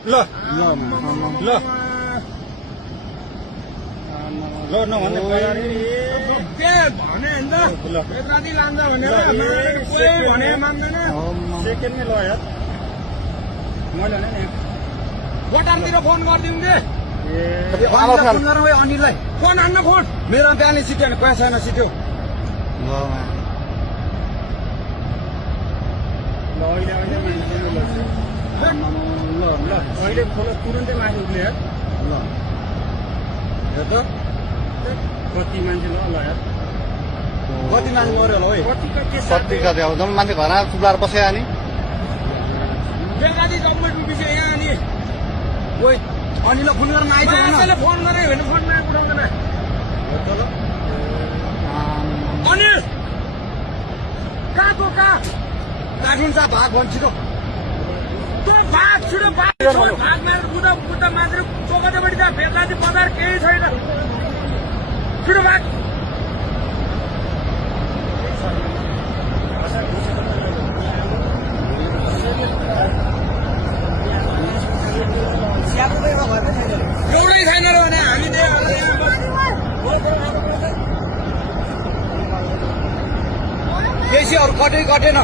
ल ल ल नभन्ने भने राति लान्छ भनेर भने मान्दैन सेकेन्डमै ल यार मैले भने नि बटारतिर फोन गरिदिउँ दे फोन गरौँ है अनिललाई फोन हान्न फोन मेरो बिहानै सिट्यो भने पैसा छैन सिट्यो ल अहिले अहिले खोला तुरन्तै माथि उठ्ने यार ल हेर त कति मान्छे ल यार कति मान्छे मऱ्यो होला है कति कति अब जम्मै मान्छे घरमा चुलाएर बस्यो अनि बेकादी जम्मै डुबिसक्यो यहाँ अनि ओइ अनिललाई फोन गर्न आइज फोन गरे भने फोनमा उठाउँदैन अनिल कहाँको कहाँ काठुन चा भाग भन्छ छिटो भाग छिटो भाग मारेर बुद्ध मान्छे चोकतापट्टि त बेकादी बजार केही छैन छिटो भाग एउटै छैन र भने हामी बेसी अरू कटेन